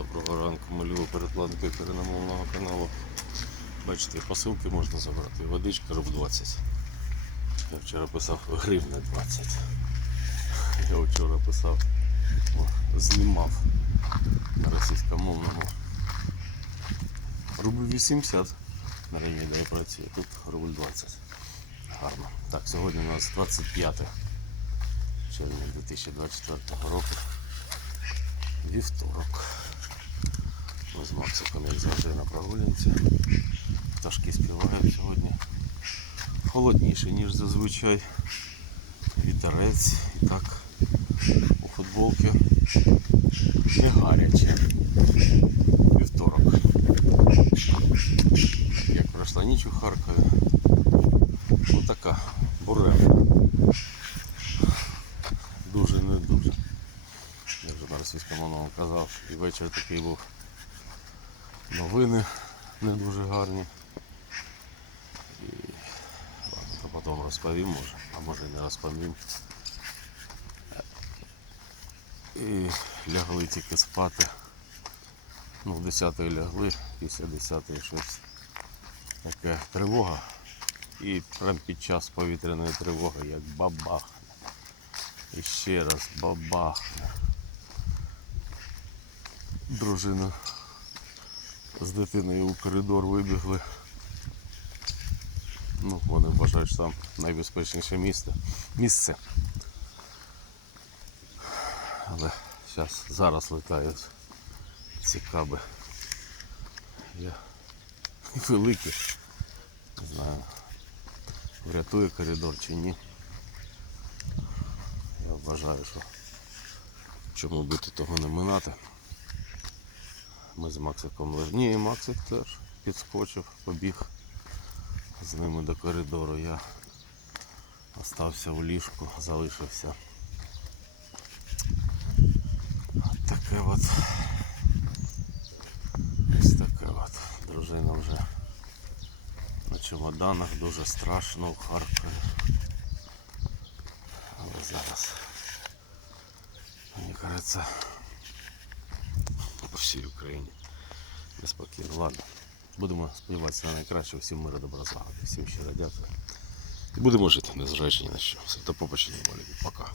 Доброго ранку, малюю переплан перенамовного каналу. Бачите, посилки можна забрати. Водичка руб 20. Я вчора писав гривня 20. Я вчора писав, знімав на російськомовному. Рубль 80 на районі, де я працюю. Тут рубль 20. Гарно. Так, сьогодні у нас 25 червня 2024 року. Вівторок. Ми як завжди, на прогулянці. Пташки співають сьогодні. Холодніше, ніж зазвичай. Вітерець і так у футболці не гаряче. Вівторок. Як пройшла ніч у Харкові. Ну така буремна. Дуже не дуже. Я вже на російському казав, і вечір такий був. Новини не дуже гарні. І то потім розповім може, а може і не розповім. І лягли тільки спати. Ну, в 10 лягли, після 10 щось таке тривога. І прямо під час повітряної тривоги, як бабах. І ще раз бабахне. Дружина з дитиною у коридор вибігли. Ну, вони вважають, що там найбезпечніше місце. місце. Але зараз, зараз летають ці каби. Я великий. Не знаю, врятує коридор чи ні. Я вважаю, що чому бити того не минати. Ми з Максиком лежали. Ні, Максик теж підскочив, побіг з ними до коридору. Я остався у ліжку, залишився. От таке от. Ось таке от. Дружина вже на чемоданах дуже страшно у Харкові. Але зараз мені кажеться всій Україні неспокійно. Ладно. Будемо сподіватися на найкраще, всім миру, добра злагоди, всім щиро дякую. І будемо жити, незважаючи ні на що. Все, до побачення, малюки. Пока.